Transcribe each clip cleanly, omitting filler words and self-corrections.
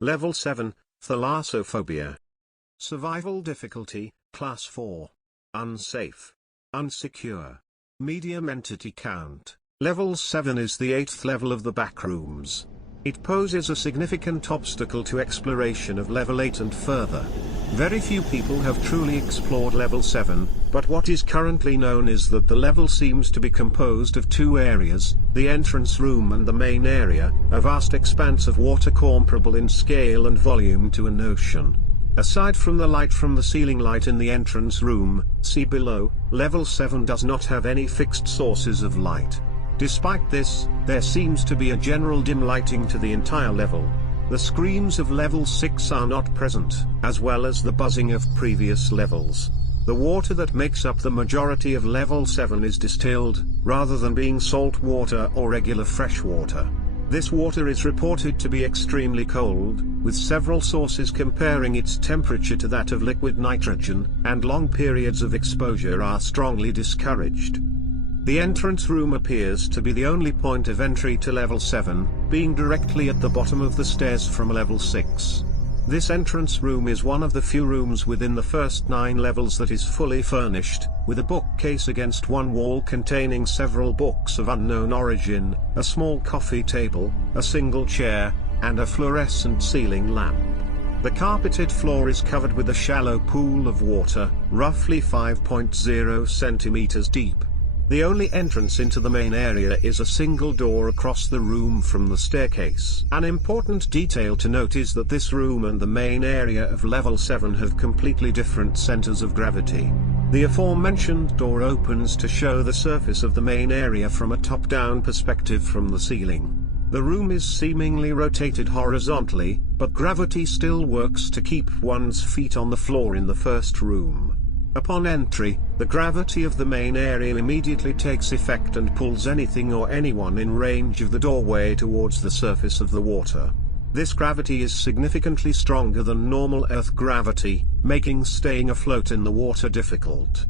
Level 7, Thalassaphobia. Survival difficulty, Class 4. Unsafe. Unsecure. Medium entity count. Level 7 is the 8th level of the Backrooms. It poses a significant obstacle to exploration of level 8 and further. Very few people have truly explored level 7, but what is currently known is that the level seems to be composed of two areas, the entrance room and the main area, a vast expanse of water comparable in scale and volume to an ocean. Aside from the light from the ceiling light in the entrance room, see below, level 7 does not have any fixed sources of light. Despite this, there seems to be a general dim lighting to the entire level. The screams of level 6 are not present, as well as the buzzing of previous levels. The water that makes up the majority of level 7 is distilled, rather than being salt water or regular fresh water. This water is reported to be extremely cold, with several sources comparing its temperature to that of liquid nitrogen, and long periods of exposure are strongly discouraged. The entrance room appears to be the only point of entry to level 7, being directly at the bottom of the stairs from level 6. This entrance room is one of the few rooms within the first 9 levels that is fully furnished, with a bookcase against one wall containing several books of unknown origin, a small coffee table, a single chair, and a fluorescent ceiling lamp. The carpeted floor is covered with a shallow pool of water, roughly 5.0 centimeters deep. The only entrance into the main area is a single door across the room from the staircase. An important detail to note is that this room and the main area of level 7 have completely different centers of gravity. The aforementioned door opens to show the surface of the main area from a top-down perspective from the ceiling. The room is seemingly rotated horizontally, but gravity still works to keep one's feet on the floor in the first room. Upon entry, the gravity of the main area immediately takes effect and pulls anything or anyone in range of the doorway towards the surface of the water. This gravity is significantly stronger than normal Earth gravity, making staying afloat in the water difficult.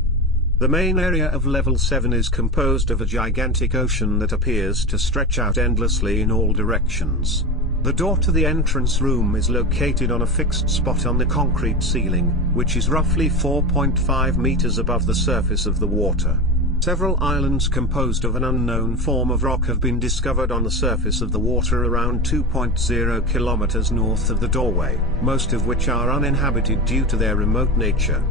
The main area of level 7 is composed of a gigantic ocean that appears to stretch out endlessly in all directions. The door to the entrance room is located on a fixed spot on the concrete ceiling, which is roughly 4.5 meters above the surface of the water. Several islands composed of an unknown form of rock have been discovered on the surface of the water around 2.0 kilometers north of the doorway, most of which are uninhabited due to their remote nature.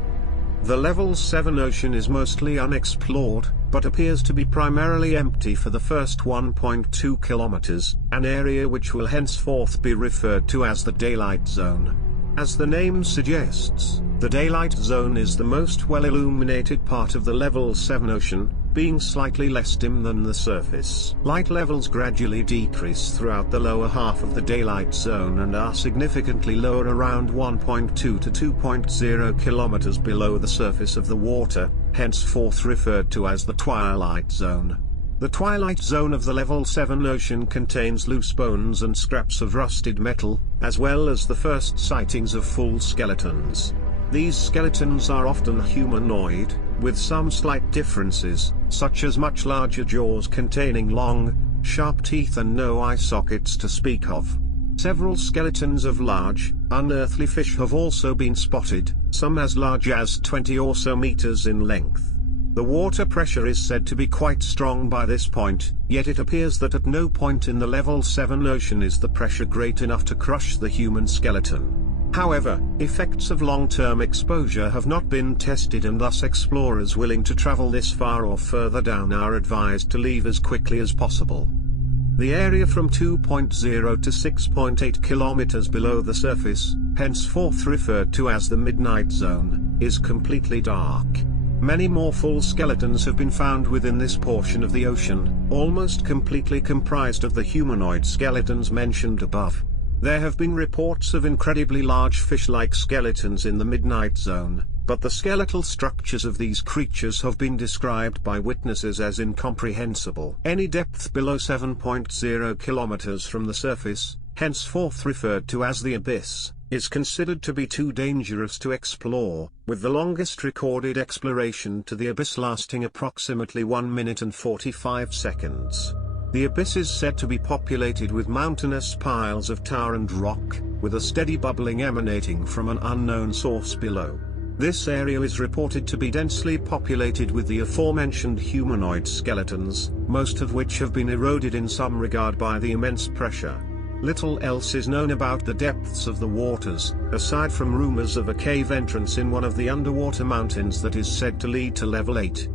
The level 7 ocean is mostly unexplored, but appears to be primarily empty for the first 1.2 kilometers, an area which will henceforth be referred to as the daylight zone. As the name suggests, the daylight zone is the most well-illuminated part of the level 7 ocean, being slightly less dim than the surface. Light levels gradually decrease throughout the lower half of the daylight zone and are significantly lower around 1.2 to 2.0 kilometers below the surface of the water, henceforth referred to as the twilight zone. The twilight zone of the level 7 ocean contains loose bones and scraps of rusted metal, as well as the first sightings of full skeletons. These skeletons are often humanoid, with some slight differences, such as much larger jaws containing long, sharp teeth and no eye sockets to speak of. Several skeletons of large, unearthly fish have also been spotted, some as large as 20 or so meters in length. The water pressure is said to be quite strong by this point, yet it appears that at no point in the level 7 ocean is the pressure great enough to crush the human skeleton. However, effects of long-term exposure have not been tested, and thus explorers willing to travel this far or further down are advised to leave as quickly as possible. The area from 2.0 to 6.8 kilometers below the surface, henceforth referred to as the midnight zone, is completely dark. Many more full skeletons have been found within this portion of the ocean, almost completely comprised of the humanoid skeletons mentioned above. There have been reports of incredibly large fish-like skeletons in the midnight zone, but the skeletal structures of these creatures have been described by witnesses as incomprehensible. Any depth below 7.0 kilometers from the surface, henceforth referred to as the abyss, is considered to be too dangerous to explore, with the longest recorded exploration to the abyss lasting approximately 1 minute and 45 seconds. The abyss is said to be populated with mountainous piles of tar and rock, with a steady bubbling emanating from an unknown source below. This area is reported to be densely populated with the aforementioned humanoid skeletons, most of which have been eroded in some regard by the immense pressure. Little else is known about the depths of the waters, aside from rumors of a cave entrance in one of the underwater mountains that is said to lead to level 8.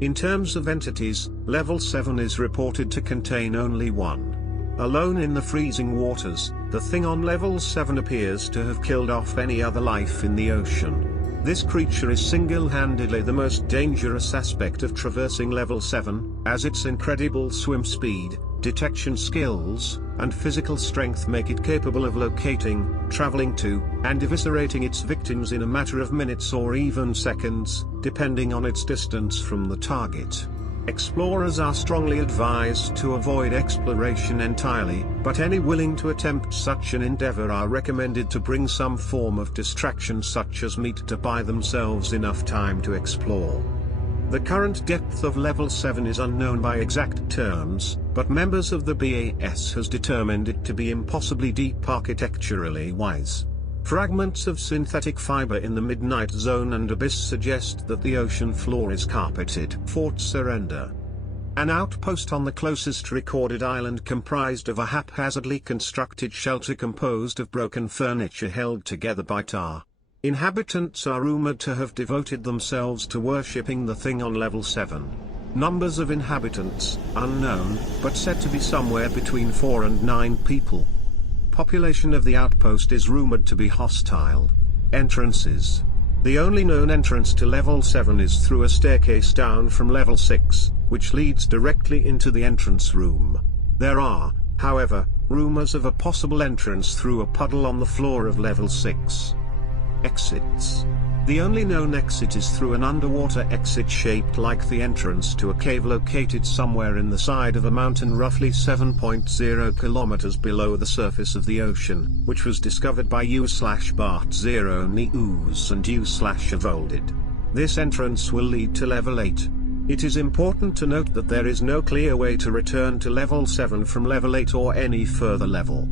In terms of entities, level 7 is reported to contain only one. Alone in the freezing waters, the thing on level 7 appears to have killed off any other life in the ocean. This creature is single-handedly the most dangerous aspect of traversing level 7, as its incredible swim speed, detection skills, and physical strength make it capable of locating, traveling to, and eviscerating its victims in a matter of minutes or even seconds, depending on its distance from the target. Explorers are strongly advised to avoid exploration entirely, but any willing to attempt such an endeavor are recommended to bring some form of distraction such as meat to buy themselves enough time to explore. The current depth of level 7 is unknown by exact terms, but members of the BAS has determined it to be impossibly deep architecturally wise. Fragments of synthetic fiber in the midnight zone and abyss suggest that the ocean floor is carpeted. Fort Surrender. An outpost on the closest recorded island comprised of a haphazardly constructed shelter composed of broken furniture held together by tar. Inhabitants are rumored to have devoted themselves to worshipping the thing on level 7. Numbers of inhabitants, unknown, but said to be somewhere between 4 and 9 people. Population of the outpost is rumored to be hostile. Entrances. The only known entrance to level 7 is through a staircase down from level 6, which leads directly into the entrance room. There are, however, rumors of a possible entrance through a puddle on the floor of level 6. Exits. The only known exit is through an underwater exit shaped like the entrance to a cave located somewhere in the side of a mountain roughly 7.0 kilometers below the surface of the ocean, which was discovered by U/Bart0 News and U/Evolded. This entrance will lead to level 8. It is important to note that there is no clear way to return to level 7 from level 8 or any further level.